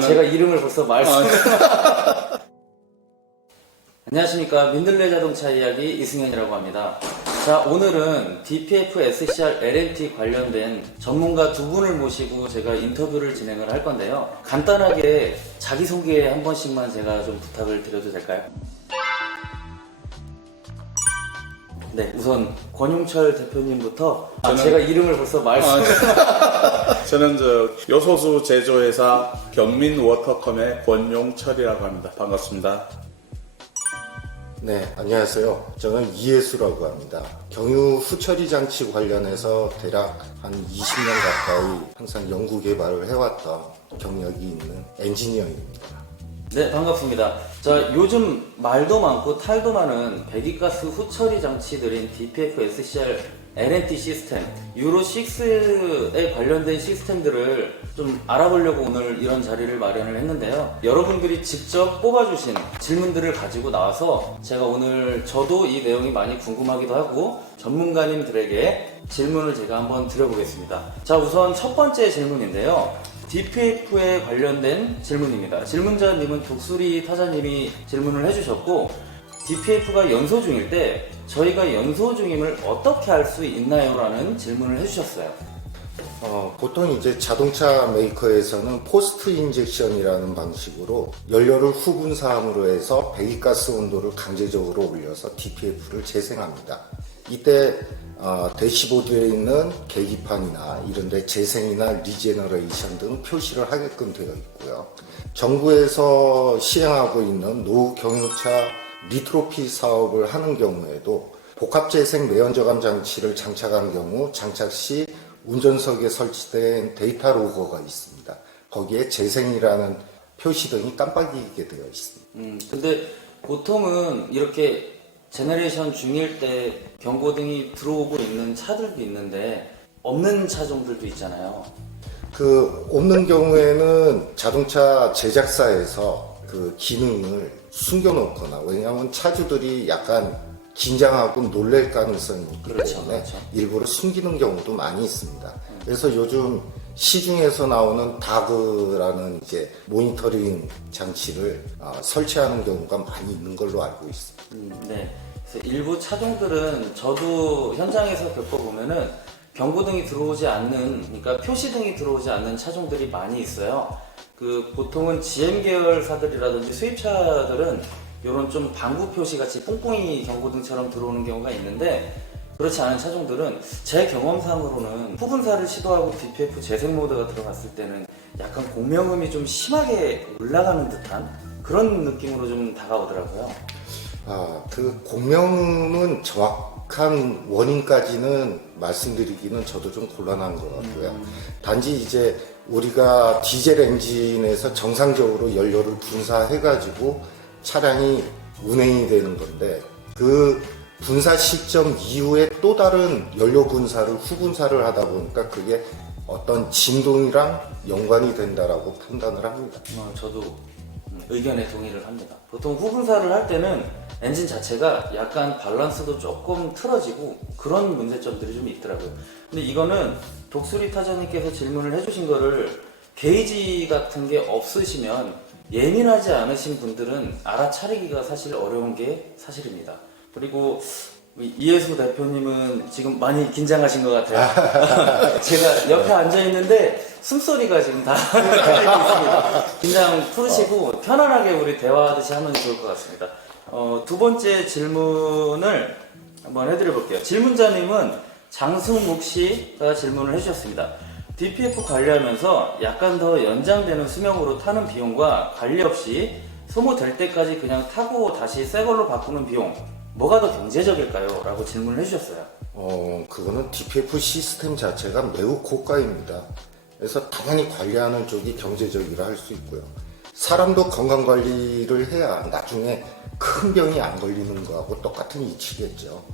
제가 이름을 벌써 안녕하십니까. 민들레 자동차 이야기 이승현이라고 합니다. 자, 오늘은 DPF SCR LNT 관련된 전문가 두 분을 모시고 제가 인터뷰를 진행을 할 건데요. 간단하게 자기소개 한 번씩만 제가 좀 부탁을 드려도 될까요? 네, 우선 권용철 대표님부터. 제가 이름을 벌써 저는 요소수 제조회사 경민워터컴의 권용철이라고 합니다. 반갑습니다. 네, 안녕하세요. 저는 이예수라고 합니다. 경유 후처리 장치 관련해서 대략 한 20년 가까이 항상 연구 개발을 해왔던 경력이 있는 엔지니어입니다. 네, 반갑습니다. 자, 요즘 말도 많고 탈도 많은 배기가스 후처리 장치들인 DPF SCR LNT 시스템, 유로6에 관련된 시스템들을 좀 알아보려고 오늘 이런 자리를 마련을 했는데요. 여러분들이 직접 뽑아주신 질문들을 가지고 나와서 제가 오늘 저도 이 내용이 많이 궁금하기도 하고 전문가님들에게 질문을 제가 한번 드려보겠습니다. 자, 우선 첫 번째 질문인데요. DPF에 관련된 질문입니다. 질문자님은 독수리 타자님이 질문을 해주셨고, DPF가 연소 중일 때 저희가 연소 중임을 어떻게 알 수 있나요? 라는 질문을 해주셨어요. 보통 이제 자동차 메이커에서는 포스트 인젝션이라는 방식으로 연료를 후분사함으로 해서 배기가스 온도를 강제적으로 올려서 DPF를 재생합니다. 이때 대시보드에 있는 계기판이나 이런 데 재생이나 리제너레이션 등 표시를 하게끔 되어 있고요. 정부에서 시행하고 있는 노후 경유차 리트로피 사업을 하는 경우에도 복합재생 매연저감 장치를 장착한 경우 장착 시 운전석에 설치된 데이터 로거가 있습니다. 거기에 재생이라는 표시 등이 깜빡이게 되어 있습니다. 근데 보통은 이렇게 제너레이션 중일 때 경고등이 들어오고 있는 차들도 있는데 없는 차종들도 있잖아요. 없는 경우에는 자동차 제작사에서 그 기능을 숨겨놓거나, 왜냐하면 차주들이 약간 긴장하고 놀랄 가능성이 있기 때문에 그렇죠. 일부러 숨기는 경우도 많이 있습니다. 그래서 요즘 시중에서 나오는 다그라는 이제 모니터링 장치를 설치하는 경우가 많이 있는 걸로 알고 있습니다. 네. 그래서 일부 차종들은 저도 현장에서 겪어보면은 경고등이 들어오지 않는, 그러니까 표시등이 들어오지 않는 차종들이 많이 있어요. 보통은 GM 계열사들이라든지 수입차들은 이런 좀 방구 표시 같이 뽕뽕이 경고등처럼 들어오는 경우가 있는데, 그렇지 않은 차종들은 제 경험상으로는 후분사를 시도하고 DPF 재생 모드가 들어갔을 때는 약간 공명음이 좀 심하게 올라가는 듯한 그런 느낌으로 좀 다가오더라고요. 공명음은 정확한 원인까지는 말씀드리기는 저도 좀 곤란한 것 같고요. 단지 이제 우리가 디젤 엔진에서 정상적으로 연료를 분사해가지고 차량이 운행이 되는 건데, 그 분사 시점 이후에 또 다른 연료 분사를 후분사를 하다 보니까 그게 어떤 진동이랑 연관이 된다라고 판단을 합니다. 저도 의견에 동의를 합니다. 보통 후분사를 할 때는 엔진 자체가 약간 밸런스도 조금 틀어지고 그런 문제점들이 좀 있더라고요. 근데 이거는 독수리 타자님께서 질문을 해주신 거를 게이지 같은 게 없으시면, 예민하지 않으신 분들은 알아차리기가 사실 어려운 게 사실입니다. 그리고 이예수 대표님은 지금 많이 긴장하신 것 같아요. 제가 옆에 앉아있는데 숨소리가 지금 다 들리고 있습니다. 긴장 풀으시고 편안하게 우리 대화하듯이 하면 좋을 것 같습니다. 두 번째 질문을 한번 해드려 볼게요. 질문자님은 장승묵 씨가 질문을 해주셨습니다. DPF 관리하면서 약간 더 연장되는 수명으로 타는 비용과 관리 없이 소모될 때까지 그냥 타고 다시 새 걸로 바꾸는 비용, 뭐가 더 경제적일까요? 라고 질문을 해주셨어요. 그거는 DPF 시스템 자체가 매우 고가입니다. 그래서 당연히 관리하는 쪽이 경제적이라 할 수 있고요. 사람도 건강 관리를 해야 나중에 큰 병이 안 걸리는 거하고 똑같은 이치겠죠.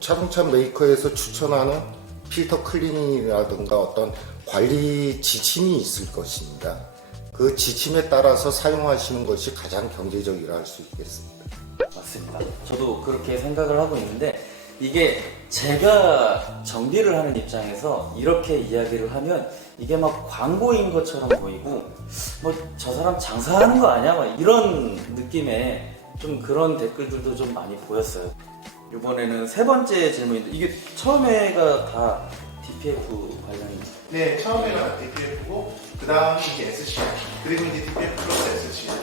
자동차 메이커에서 추천하는 필터 클리닝이라든가 어떤 관리 지침이 있을 것입니다. 그 지침에 따라서 사용하시는 것이 가장 경제적이라 할 수 있겠습니다. 맞습니다. 저도 그렇게 생각을 하고 있는데, 이게 제가 정비를 하는 입장에서 이렇게 이야기를 하면 이게 막 광고인 것처럼 보이고 뭐 저 사람 장사하는 거 아니야? 막 이런 느낌의 좀 그런 댓글들도 좀 많이 보였어요. 이번에는 세 번째 질문인데 이게 처음에가 다 DPF 관련이 네, 처음에는 DPF고 그 다음이 이제 SCR 그리고 이제 DPF 플러스 SCR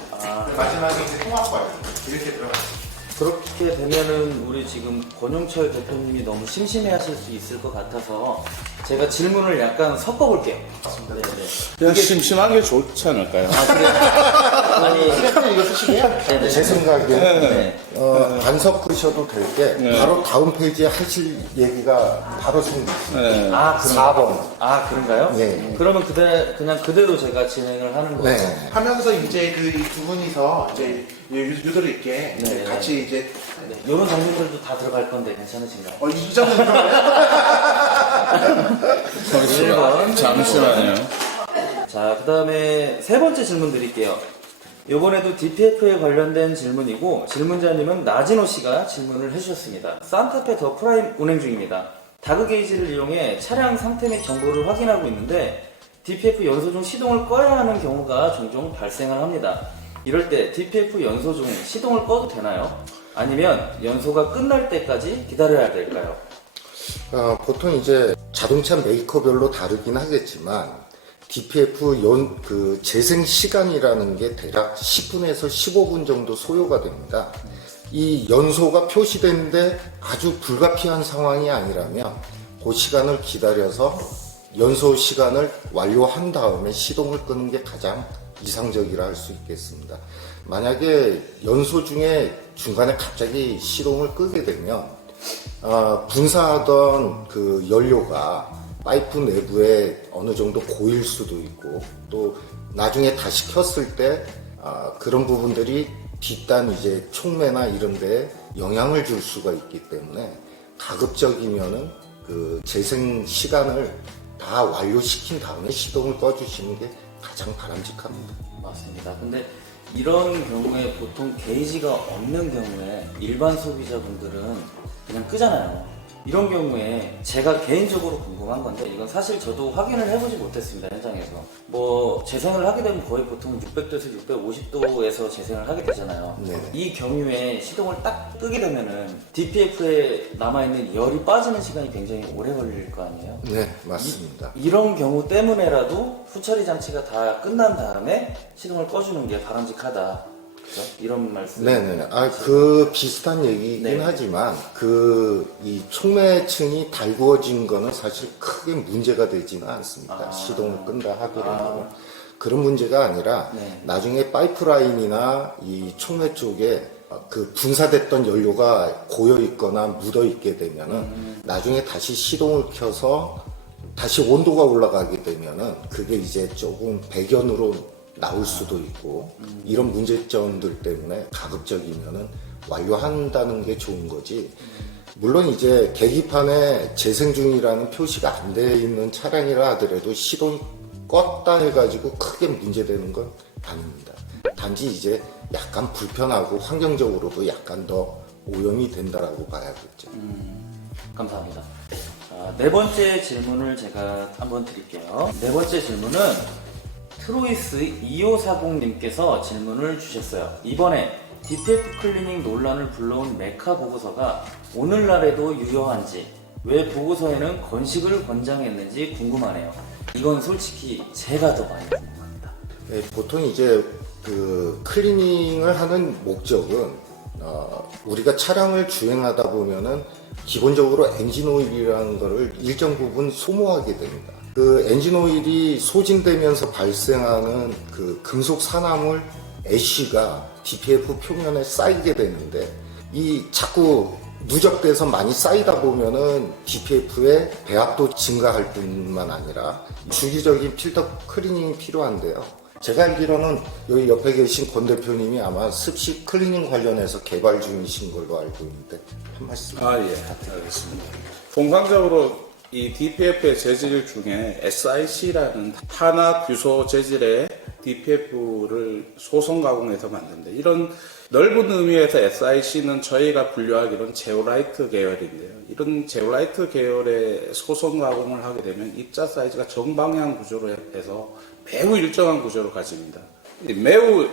마지막에 이제 통합 관련 이렇게 들어갔어요. 그렇게 되면은 우리 지금 권용철 대표님이 너무 심심해하실 수 있을 것 같아서 제가 질문을 약간 섞어볼게요. 맞습니다. 네네. 그냥 심심한 게 좋지 않을까요? 아니 시간을 이거 쓰시고요. 네네. 제 생각에 네. 안 섞으셔도 될 게 바로 다음 페이지에 하실 얘기가 바로 생겼어요. 네. 아 4번. 아 그런가요? 네. 그러면 그냥 그대로 제가 진행을 하는 거죠. 네. 하면서 이제 그 두 분이서 이제 유도리 있게 네. 같이 이제 네. 이런 장면들도 다 들어갈 건데 괜찮으신가요? 이 정도 들어가요? 잠시만요. 자, 그 다음에 세 번째 질문 드릴게요. 이번에도 DPF에 관련된 질문이고 질문자님은 나진호 씨가 질문을 해주셨습니다. 산타페 더 프라임 운행 중입니다. 다그 게이지를 이용해 차량 상태 및 정보를 확인하고 있는데 DPF 연소 중 시동을 꺼야 하는 경우가 종종 발생을 합니다. 이럴 때 DPF 연소 중 시동을 꺼도 되나요? 아니면 연소가 끝날 때까지 기다려야 될까요? 보통 이제 자동차 메이커별로 다르긴 하겠지만 DPF 재생 시간이라는 게 대략 10분에서 15분 정도 소요가 됩니다. 이 연소가 표시되는데 아주 불가피한 상황이 아니라면 그 시간을 기다려서 연소 시간을 완료한 다음에 시동을 끄는 게 가장 이상적이라 할 수 있겠습니다. 만약에 연소 중에 중간에 갑자기 시동을 끄게 되면 분사하던 그 연료가 파이프 내부에 어느 정도 고일 수도 있고 또 나중에 다시 켰을 때 그런 부분들이 뒷단 이제 촉매나 이런 데에 영향을 줄 수가 있기 때문에 가급적이면은 그 재생 시간을 다 완료시킨 다음에 시동을 꺼주시는 게 가장 바람직합니다. 맞습니다. 근데 이런 경우에 보통 게이지가 없는 경우에 일반 소비자분들은 그냥 끄잖아요. 이런 경우에 제가 개인적으로 궁금한 건데 이건 사실 저도 확인을 해보지 못했습니다. 현장에서 뭐 재생을 하게 되면 거의 보통 600도에서 650도에서 재생을 하게 되잖아요. 네. 이 경우에 시동을 딱 끄게 되면은 DPF에 남아있는 열이 빠지는 시간이 굉장히 오래 걸릴 거 아니에요? 네, 맞습니다. 이런 경우 때문에라도 후처리 장치가 다 끝난 다음에 시동을 꺼주는 게 바람직하다. 그죠? 이런 말씀. 네네. 그 비슷한 얘기이긴 네. 하지만 이 촉매층이 달구어진 거는 사실 크게 문제가 되지는 않습니다. 시동을 끈다 하더라도 그런 문제가 아니라 네. 나중에 파이프라인이나 이 촉매 쪽에 그 분사됐던 연료가 고여 있거나 묻어 있게 되면은 나중에 다시 시동을 켜서 다시 온도가 올라가게 되면은 그게 이제 조금 배견으로 나올 수도 있고 이런 문제점들 때문에 가급적이면은 완료한다는 게 좋은 거지. 물론 이제 계기판에 재생 중이라는 표시가 안 돼 있는 차량이라 하더라도 시동이 껐다 해가지고 크게 문제되는 건 아닙니다. 단지 이제 약간 불편하고 환경적으로도 약간 더 오염이 된다라고 봐야겠죠. 감사합니다. 자, 네 번째 질문을 제가 한번 드릴게요. 네 번째 질문은 트로이스 2540님께서 질문을 주셨어요. 이번에 DPF 클리닝 논란을 불러온 메카 보고서가 오늘날에도 유효한지, 왜 보고서에는 건식을 권장했는지 궁금하네요. 이건 솔직히 제가 더 많이 궁금합니다. 네, 보통 이제 그 클리닝을 하는 목적은 우리가 차량을 주행하다 보면은 기본적으로 엔진 오일이라는 거를 일정 부분 소모하게 됩니다. 그 엔진 오일이 소진되면서 발생하는 그 금속 산화물 애쉬가 DPF 표면에 쌓이게 되는데 이 자꾸 누적돼서 많이 쌓이다 보면은 DPF의 배합도 증가할 뿐만 아니라 주기적인 필터 클리닝이 필요한데요. 제가 알기로는 여기 옆에 계신 권 대표님이 아마 습식 클리닝 관련해서 개발 중이신 걸로 알고 있는데 한 말씀. 예, 알겠습니다. 통상적으로 이 DPF의 재질 중에 SIC라는 탄화 규소 재질의 DPF를 소성 가공해서 만든데 이런 넓은 의미에서 SIC는 저희가 분류하기로는 제오라이트 계열인데요. 이런 제오라이트 계열의 소성 가공을 하게 되면 입자 사이즈가 정방향 구조로 해서 매우 일정한 구조를 가집니다. 매우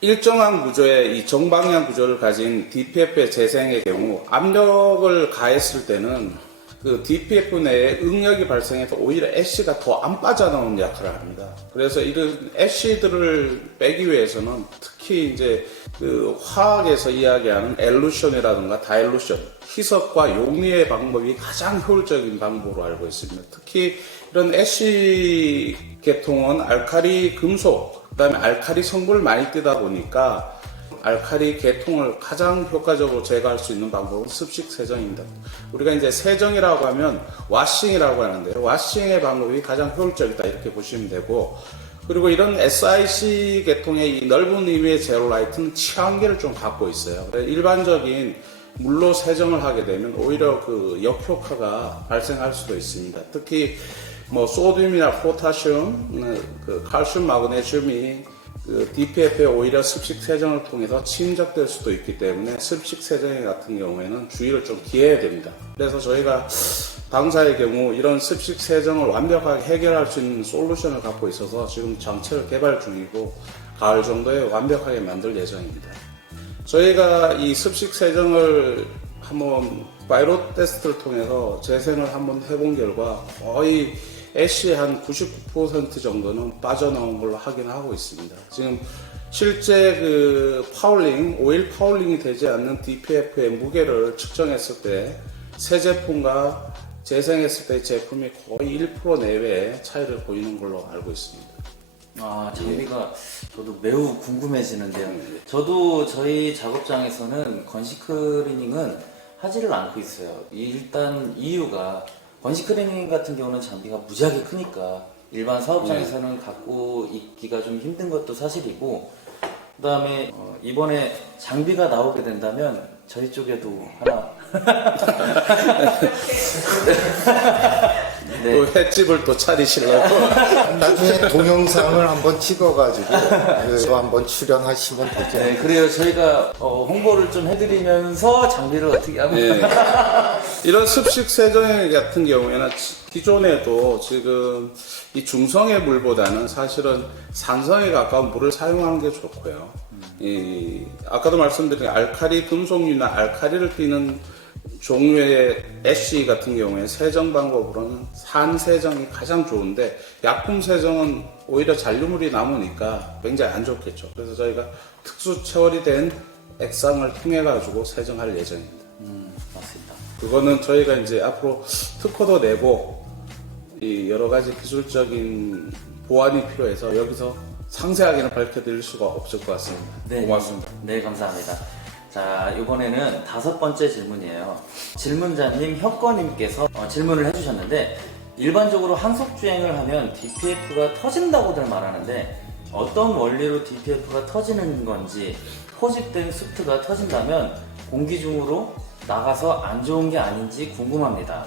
일정한 구조의 이 정방향 구조를 가진 DPF의 재생의 경우 압력을 가했을 때는 그 DPF 내에 응력이 발생해서 오히려 애쉬가 더 안 빠져나오는 역할을 합니다. 그래서 이런 애쉬들을 빼기 위해서는 특히 이제 그 화학에서 이야기하는 엘루션이라든가 다일루션, 희석과 용리의 방법이 가장 효율적인 방법으로 알고 있습니다. 특히 이런 애쉬 계통은 알카리 금속, 그다음에 알카리 성분을 많이 띠다 보니까 알카리 계통을 가장 효과적으로 제거할 수 있는 방법은 습식 세정입니다. 우리가 이제 세정이라고 하면 와싱이라고 하는데요. 와싱의 방법이 가장 효율적이다 이렇게 보시면 되고, 그리고 이런 SiC 계통의 이 넓은 의미의 제로라이트는 친환계를 좀 갖고 있어요. 그래서 일반적인 물로 세정을 하게 되면 오히려 그 역효과가 발생할 수도 있습니다. 특히 뭐 소듐이나 포타슘, 그 칼슘, 마그네슘이 그 DPF에 오히려 습식 세정을 통해서 침적될 수도 있기 때문에 습식 세정 같은 경우에는 주의를 좀 기해야 됩니다. 그래서 저희가 당사의 경우 이런 습식 세정을 완벽하게 해결할 수 있는 솔루션을 갖고 있어서 지금 장치를 개발 중이고 가을 정도에 완벽하게 만들 예정입니다. 저희가 이 습식 세정을 한번 파이로 테스트를 통해서 재생을 한번 해본 결과 거의 애쉬의 한 99% 정도는 빠져나온 걸로 확인하고 있습니다. 지금 실제 그 파울링, 오일 파울링이 되지 않는 DPF의 무게를 측정했을 때 새 제품과 재생했을 때 제품이 거의 1% 내외의 차이를 보이는 걸로 알고 있습니다. 아, 장비가 저도 매우 궁금해지는데요. 저도 저희 작업장에서는 건식 클리닝은 하지를 않고 있어요. 일단 이유가 건식 클리닝 같은 경우는 장비가 무지하게 크니까 일반 사업장에서는 갖고 있기가 좀 힘든 것도 사실이고, 그 다음에 이번에 장비가 나오게 된다면 저희 쪽에도 하나 네. 또 횟집을 또 차리시려고. 나중에 동영상을 한번 찍어가지고 또 한번 출연하시면 되죠. 네, 그래요. 저희가 홍보를 좀 해드리면서 장비를 어떻게 하면 네. 이런 습식 세정 같은 경우에는 기존에도 지금 이 중성의 물보다는 사실은 산성에 가까운 물을 사용하는 게 좋고요. 아까도 말씀드린 알카리 금속류나 알카리를 띠는 종류의 애쉬 같은 경우에 세정 방법으로는 산 세정이 가장 좋은데, 약품 세정은 오히려 잔류물이 남으니까 굉장히 안 좋겠죠. 그래서 저희가 특수 처리된 액상을 통해 가지고 세정할 예정입니다. 맞습니다. 그거는 저희가 이제 앞으로 특허도 내고 이 여러 가지 기술적인 보완이 필요해서 여기서 상세하게는 밝혀드릴 수가 없을 것 같습니다. 네, 고맙습니다. 네, 감사합니다. 자, 이번에는 5번째 질문이에요. 질문자님 혁거님께서 질문을 해주셨는데, 일반적으로 항속주행을 하면 DPF가 터진다고들 말하는데 어떤 원리로 DPF가 터지는 건지, 포집된 수트가 터진다면 공기 중으로 나가서 안 좋은 게 아닌지 궁금합니다.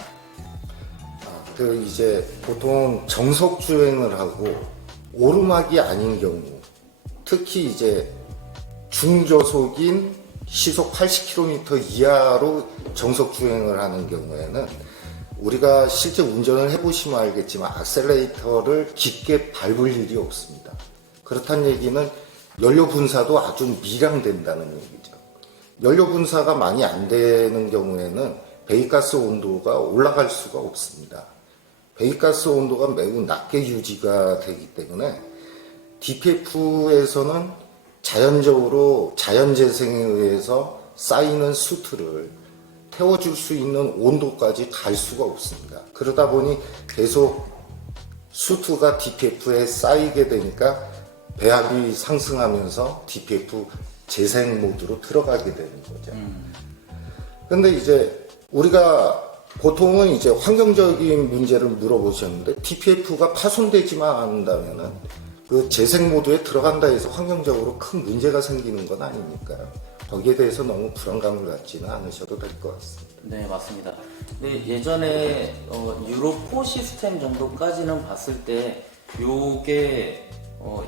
그 이제 보통 정석 주행을 하고 오르막이 아닌 경우, 특히 이제 중저속인 시속 80km 이하로 정석 주행을 하는 경우에는 우리가 실제 운전을 해보시면 알겠지만 악셀레이터를 깊게 밟을 일이 없습니다. 그렇다는 얘기는 연료 분사도 아주 미량된다는 얘기죠. 연료 분사가 많이 안 되는 경우에는 배기가스 온도가 올라갈 수가 없습니다. 배기가스 온도가 매우 낮게 유지가 되기 때문에 DPF에서는 자연적으로 자연재생에 의해서 쌓이는 수트를 태워줄 수 있는 온도까지 갈 수가 없습니다. 그러다 보니 계속 수트가 DPF에 쌓이게 되니까 배합이 상승하면서 DPF 재생 모드로 들어가게 되는 거죠. 근데 이제 우리가 보통은 이제 환경적인 문제를 물어보셨는데, DPF가 파손되지만 않는다면은 그 재생 모드에 들어간다 해서 환경적으로 큰 문제가 생기는 건 아니니까요. 거기에 대해서 너무 불안감을 갖지는 않으셔도 될 것 같습니다. 네, 맞습니다. 근데 예전에 유로 4 시스템 정도까지는 봤을 때 요게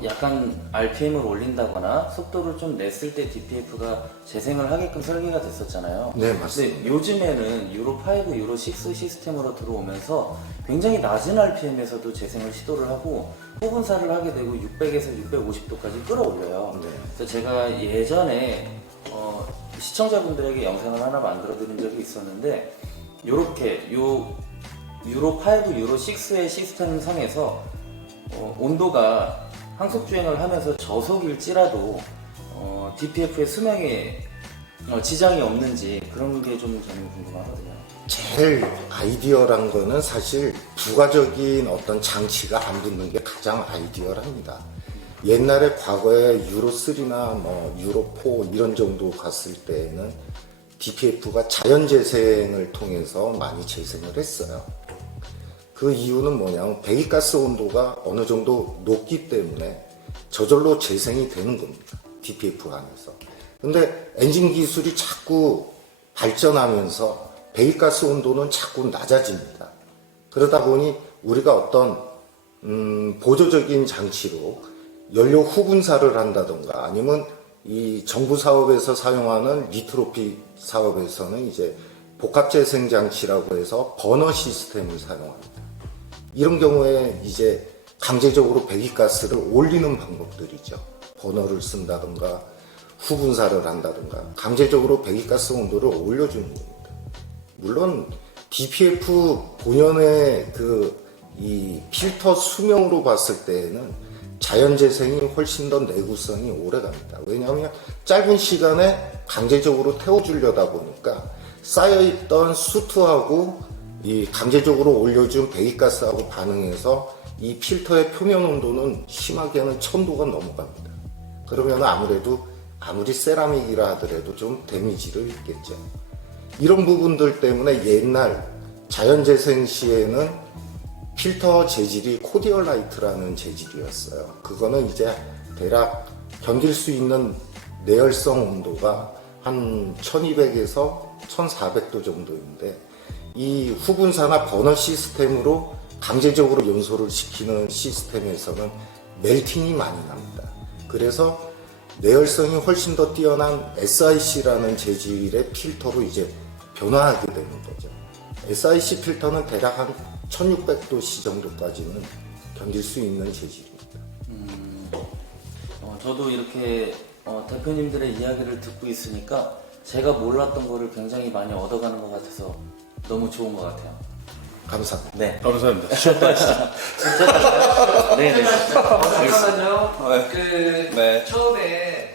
약간 RPM을 올린다거나 속도를 좀 냈을 때 DPF가 재생을 하게끔 설계가 됐었잖아요. 네, 맞습니다. 근데 요즘에는 유로 5, 유로 6 시스템으로 들어오면서 굉장히 낮은 RPM에서도 재생을 시도를 하고 후분사를 하게 되고 600에서 650도까지 끌어올려요. 네. 그래서 제가 예전에 시청자분들에게 영상을 하나 만들어 드린 적이 있었는데 요렇게 유로 5, 유로 6의 시스템 상에서 온도가 항속주행을 하면서 저속일지라도 DPF의 수명에 지장이 없는지 그런 게 좀 저는 궁금하거든요. 제일 아이디어란 거는 사실 부가적인 어떤 장치가 안 붙는 게 가장 아이디어랍니다. 옛날에 과거에 유로 3나 뭐 유로 4 이런 정도 갔을 때에는 DPF가 자연 재생을 통해서 많이 재생을 했어요. 그 이유는 뭐냐면 배기가스 온도가 어느 정도 높기 때문에 저절로 재생이 되는 겁니다. DPF 안에서. 근데 엔진 기술이 자꾸 발전하면서 배기가스 온도는 자꾸 낮아집니다. 그러다 보니 우리가 어떤 보조적인 장치로 연료 후분사를 한다던가 아니면 이 정부 사업에서 사용하는 리트로피 사업에서는 이제 복합재생 장치라고 해서 버너 시스템을 사용합니다. 이런 경우에 이제 강제적으로 배기가스를 올리는 방법들이죠. 버너를 쓴다던가 후분사를 한다던가 강제적으로 배기가스 온도를 올려주는 겁니다. 물론 DPF 본연의 이 필터 수명으로 봤을 때에는 자연재생이 훨씬 더 내구성이 오래갑니다. 왜냐하면 짧은 시간에 강제적으로 태워주려다 보니까 쌓여있던 수트하고 이 강제적으로 올려준 배기가스하고 반응해서 이 필터의 표면 온도는 심하게는 1000도가 넘어갑니다. 그러면 아무래도 아무리 세라믹이라 하더라도 좀 데미지를 입겠죠. 이런 부분들 때문에 옛날 자연재생 시에는 필터 재질이 코디얼라이트라는 재질이었어요. 그거는 이제 대략 견딜 수 있는 내열성 온도가 한 1200에서 1400도 정도인데 이 후분사나 버너 시스템으로 강제적으로 연소를 시키는 시스템에서는 멜팅이 많이 납니다. 그래서 내열성이 훨씬 더 뛰어난 SIC라는 재질의 필터로 이제 변화하게 되는 거죠. SIC 필터는 대략 한 1600도 정도까지는 견딜 수 있는 재질입니다. 저도 이렇게 대표님들의 이야기를 듣고 있으니까 제가 몰랐던 거를 굉장히 많이 얻어가는 것 같아서 너무 좋은 것 같아요. 감사합니다. 네. 감사합니다. 진짜 네네. 잠깐만요. 네. 그 네. 처음에